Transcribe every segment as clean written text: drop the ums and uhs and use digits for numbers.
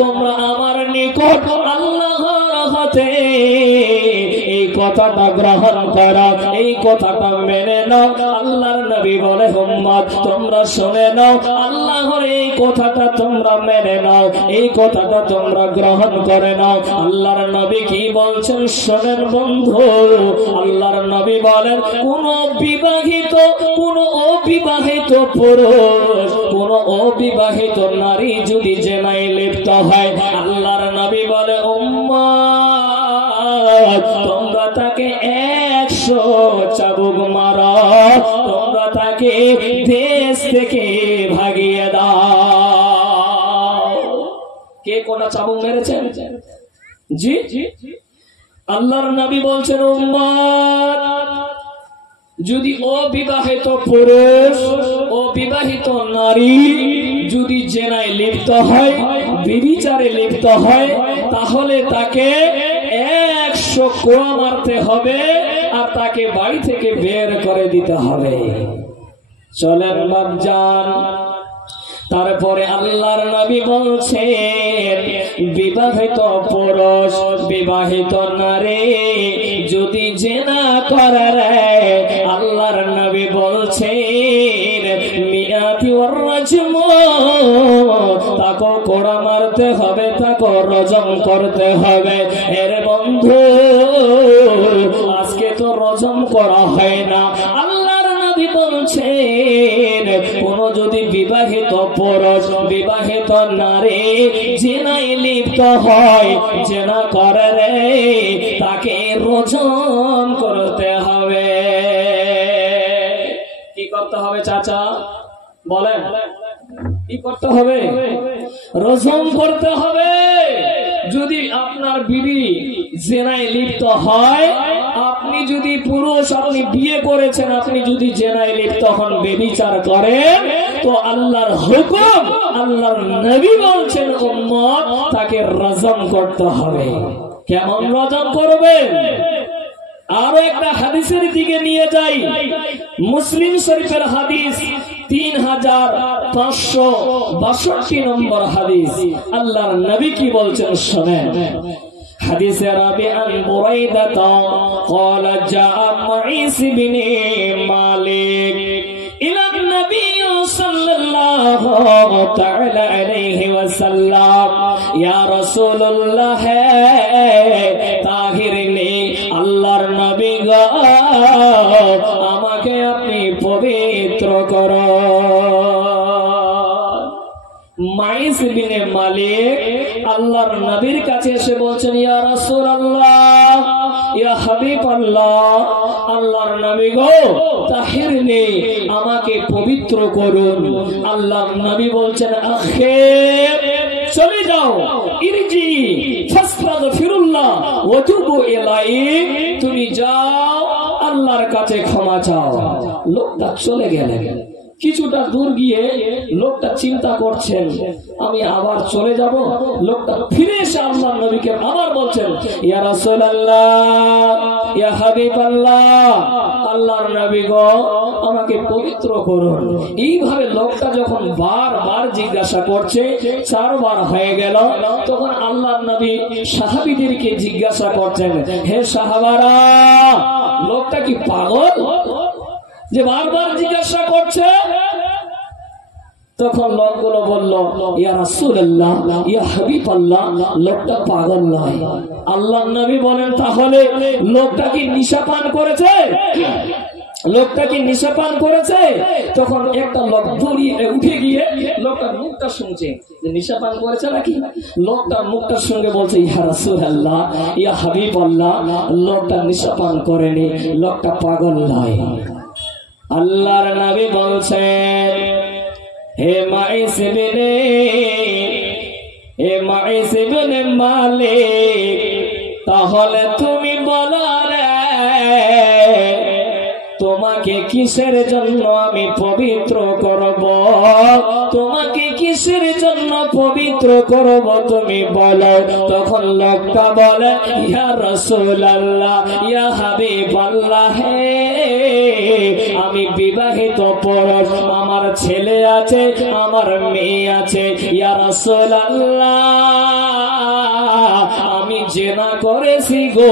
তোমরা আমার নিকট আল্লাহর হতে এই কথাটা গ্রহণ করো, এই কথাটা মেনে নাও। আল্লাহর নবী বলে উম্মত তোমরা শুনে নাও, আল্লাহর এই কথাটা তোমরা মেনে নাও, এই কথাটা তোমরা গ্রহণ করে নাও। আল্লাহর নবী কি বলছেন শোনেন বন্ধু। আল্লাহর নবী বলেন কোন বিবাহিত কোন অবিবাহিত পুরুষ কোন অবিবাহিত নারী যদি জেনায় লিপ্ত হয়, আল্লাহর নবী বলে উম্মত তোমরা তাকে 100 চাবুক মারো, তোমরা তাকে দেশ থেকে ভাগিয়ে দাও। কে কোটা চাবুক মেরেছেন? জি আল্লাহর নবী বলছেন উম্মত যদি অবিবাহিত পুরুষ অবিবাহিত নারী যদি জেনায় লিপ্ত হয়, ব্যভিচারে লিপ্ত হয়, তাহলে তাকে 100 কোয়া মারতে হবে আর তাকে বাড়ি থেকে বের করে দিতে হবে। চলেন বাপজান। তারপরে আল্লাহর নবী বলছেন বিবাহিত পুরুষ বিবাহিত নারী যদি জিনা করে, আল্লাহর নবী বলছেন মিয়াতি ওয়ার রাজম, তাকে কোড়া মারতে হবে, তাকে রজম করতে হবে। এর বন্ধু আজকে তো রজম করা হয় না। আল্লাহর নবী বলছেন কোন যদি বিবাহিত পুরুষ বিবাহিত নারী জিনায় লিপ্ত হয়, জিনা করে রে, তাকে রজম করতে হবে। কি করতে হবে চাচা বলেন? কি করতে হবে? রজম করতে হবে। যদি আপনার বিবি জিনায় লিপ্ত হয়, আপনি যদি পুরুষ আপনি বিয়ে করেছেন, আপনি যদি জিনায় লিপ্ত হন ব্যভিচার করেন, তো আল্লাহর হুকুম আল্লাহর নবী বলছেন উম্মত তাকে রজম করতে হবে। কেমন রজম করবেন? আরো একটা হাদিসের দিকে নিয়ে যাই। মুসলিম শরীফের হাদিস 3562 নম্বর হাদিস। আল্লাহর নবী কি বলছেন শুনেন। حديث ربيع عن بريدة قال جاء معيس بن مالك إلى النبي صلى الله تعالى عليه وسلم يا رسول الله তাহিরনি আল্লাহর নবী গো আমাকে আপনি পবিত্র করো। মাইস বিনে মালিক আল্লাহর নবীর কাছে এসে বলছেন ইয়া রাসূলুল্লাহ ইয়া হাবিবাল্লাহ, আল্লাহর নবী গো তাহিরনি আমাকে পবিত্র করুন। আল্লাহর নবী বলছেন আখির চলে যাও, ইরজি ফাস্তাগফিরুল্লাহ ওয়া তুবু ইলাইহি, তুমি যাও আল্লাহর কাছে ক্ষমা চাও। লোকটা চলে গেলেন। কিছুটা দূর গিয়ে লোকটা চিন্তা করছেন আমি আবার চলে যাব। লোকটা ফিরে এসে আল্লাহর নবীকে আবার বলছেন ইয়া রাসূলুল্লাহ ইয়া হাবিবাল্লাহ, আল্লাহর নবী গো আমাকে পবিত্র করুন। এইভাবে লোকটা যখন বারবার জিজ্ঞাসা করছে, 4 বার হয়ে গেল, তখন আল্লাহর নবী সাহাবীদেরকে জিজ্ঞাসা করছেন হে সাহাবারা, লোকটা কি পাগল যে বারবার জিজ্ঞাসা করছে? তখন লোকগুলো বলল ইয়া রাসূলুল্লাহ ইয়া হাবিবাল্লাহ, লোকটা পাগল নয়। আল্লাহর নবী বলেন তাহলে লোকটা কি নেশা পান করেছে? লোকটা কি নেশা পান করেছে? তখন একটা লোক দৌড়িয়ে উঠে গিয়ে লোকটার মুখটা শুনছে যে নেশা পান করেছে নাকি। লোকটার মুখটার সঙ্গে বলছে ইয়া রাসূলুল্লাহ ইয়া হাবিবাল্লাহ, লোকটা নেশা পান করেনি, লোকটা পাগল নয়। আল্লাহর নবী বলছেন হে মাইস বিনে মালিক, তাহলে তুমি বলো রে তোমাকে কিসের জন্য আমি পবিত্র করব? তোমাকে কিসের জন্য পবিত্র করব তুমি বলো। তখন লোকটা বলে ইয়া রাসূলুল্লাহ ইয়া হাবিবাল্লাহ, আমি বিবাহিত পুরুষ, আমার আমার ছেলে আছে, আমার মেয়ে আছে, ইয়া রাসূলুল্লাহ আমি জিনা করেছি গো,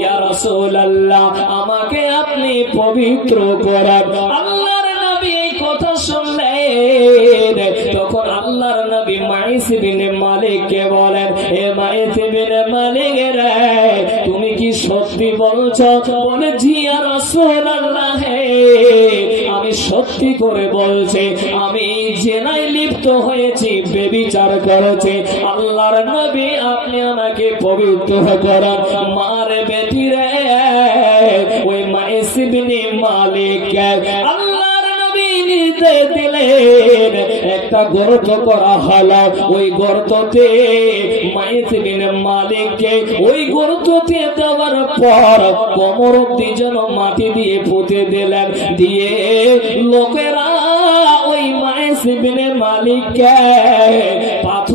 ইয়া রাসূলুল্লাহ আমাকে আপনি পবিত্র করেন। আল্লাহর নবী কথা শুনলেন, তখন আল্লাহর নবী মাইস বিন মালিককে বলেন, হে মাইস বিন মালিক রে, তুমি কি সত্যি বলছো? বলে জি ইয়া রাসূলুল্লাহ, আমি সত্যি করে বলছি, আমি জিনায় লিপ্ত হয়েছি, ব্যভিচার করেছি। আল্লাহর নবী আপনি আমাকে পবিত্র করেন। মারে বেটি রে, ওই মাইস বিন মালিক আল্লাহর নবী নির্দেশ দিলেন, একটা গর্ত করা হলো, ওই গর্ততে মাইস বিন মালিককে ওই গর্ততে দেওয়ার পর কোমর অবধি যেন মাটি দিয়ে পুঁতে দিলেন, দিয়ে লোকেরা ওই মাইস বিন মালিককে পাথর